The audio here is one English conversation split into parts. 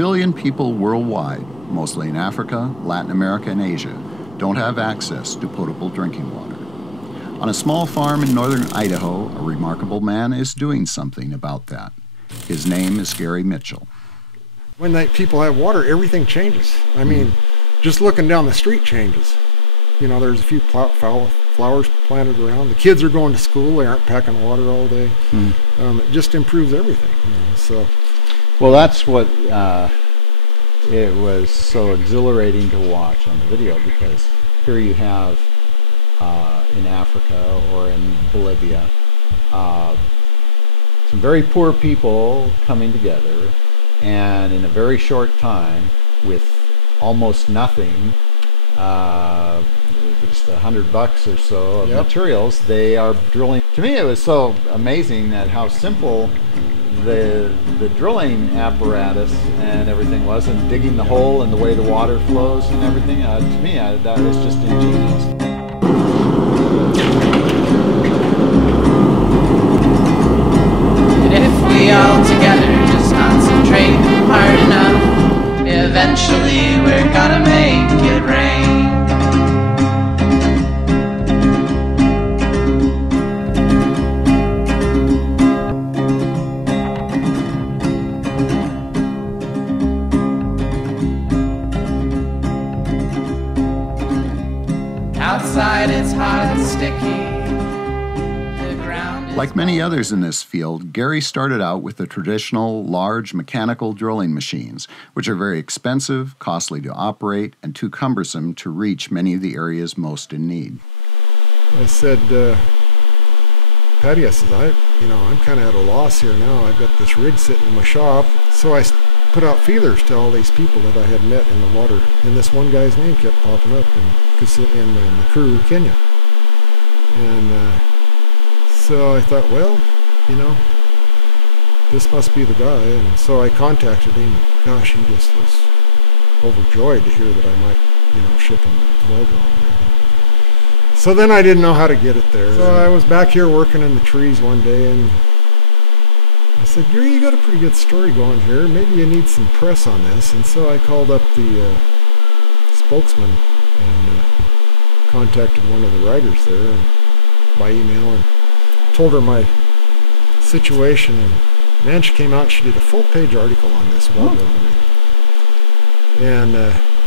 billion people worldwide, mostly in Africa, Latin America, and Asia, don't have access to potable drinking water. On a small farm in northern Idaho, a remarkable man is doing something about that. His name is Gary Mitchell. When people have water, everything changes. I mean, just looking down the street changes. You know, there's a few flowers planted around. The kids are going to school. They aren't packing water all day. It just improves everything. You know, so. Well, that's what it was so exhilarating to watch on the video, because here you have in Africa or in Bolivia some very poor people coming together, and in a very short time, with almost nothing, just $100 or so of materials, they are drilling. To me, it was so amazing at how simple the drilling apparatus and everything was, and digging the hole and the way the water flows and everything. To me, that was just ingenious. And if we all together just concentrate hard enough, eventually we're gonna make it rain. Outside it's hot and sticky. Like many others in this field, Gary started out with the traditional large mechanical drilling machines, which are very expensive, costly to operate, and too cumbersome to reach many of the areas most in need. I said, Patty, I said, I'm kind of at a loss here now. I've got this rig sitting in my shop. So I put out feelers to all these people that I had met in the water, and this one guy's name kept popping up in Nakuru, Kenya. And so I thought, well, this must be the guy. And so I contacted him. Gosh, he just was overjoyed to hear that I might, ship him a well drilling rig. So then I didn't know how to get it there. So I was back here working in the trees one day, and I said, Gary, you got a pretty good story going here. Maybe you need some press on this. And so I called up the spokesman and contacted one of the writers there by email and told her my situation. And man, she came out and she did a full-page article on this well drilling rig. And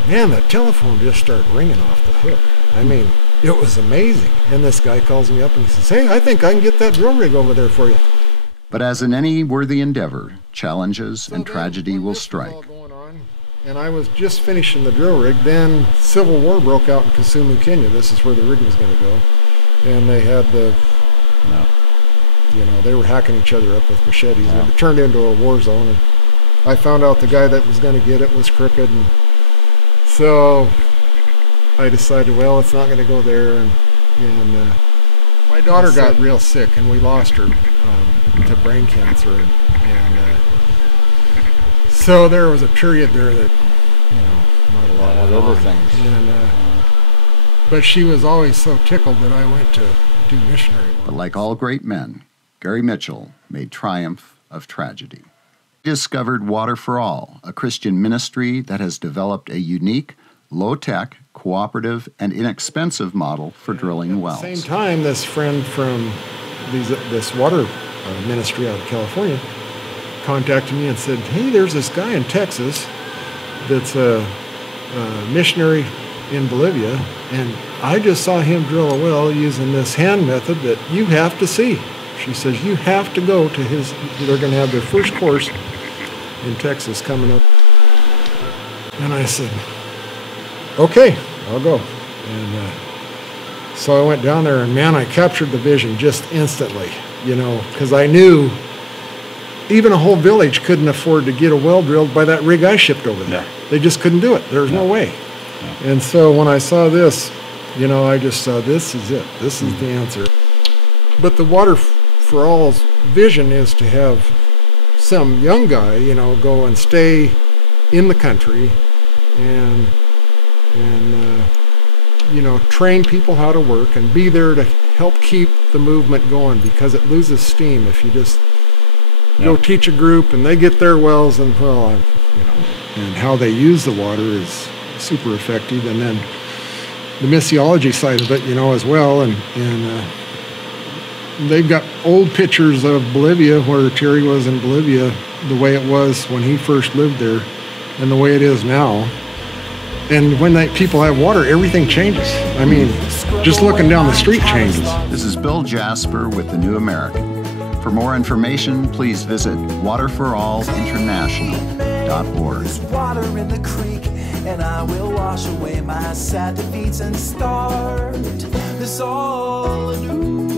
man, the telephone just started ringing off the hook. I mean, it was amazing. And this guy calls me up and he says, hey, I think I can get that drill rig over there for you. But as in any worthy endeavor, challenges and tragedy will strike. And I was just finishing the drill rig. Then Civil War broke out in Kisumu, Kenya. This is where the rig was going to go. And they had they were hacking each other up with machetes. And it turned into a war zone. And I found out the guy that was going to get it was crooked. And so I decided, well, it's not going to go there. And my daughter got real sick, and we lost her to brain cancer. And so there was a period there that, not a lot of other things. But she was always so tickled that I went to do missionary work. But like all great men, Gary Mitchell made triumph of tragedy. He discovered Water for All, a Christian ministry that has developed a unique, low-tech, cooperative, and inexpensive model for drilling wells. At the same time, this friend from this water ministry out of California contacted me and said, hey, there's this guy in Texas that's a missionary in Bolivia, and I just saw him drill a well using this hand method that you have to see. She says, you have to go to they're going to have their first course in Texas coming up. And I said, okay, I'll go. And so I went down there, and man, I captured the vision just instantly, because I knew even a whole village couldn't afford to get a well drilled by that rig I shipped over there. They just couldn't do it. There was no way. And so when I saw this, I just saw, this is it. This is the answer. But the Water for All's vision is to have some young guy, go and stay in the country and train people how to work and be there to help keep the movement going, because it loses steam if you just go teach a group and they get their wells and, well, and how they use the water is super effective. And then the missiology side of it, as well. And they've got old pictures of Bolivia, where Terry was in Bolivia, the way it was when he first lived there and the way it is now. And when people have water, everything changes. I mean, just looking down the street changes. This is Bill Jasper with The New American. For more information, please visit waterforalinternational.org. There's water in the creek, and I will wash away my sad defeats and start this all anew.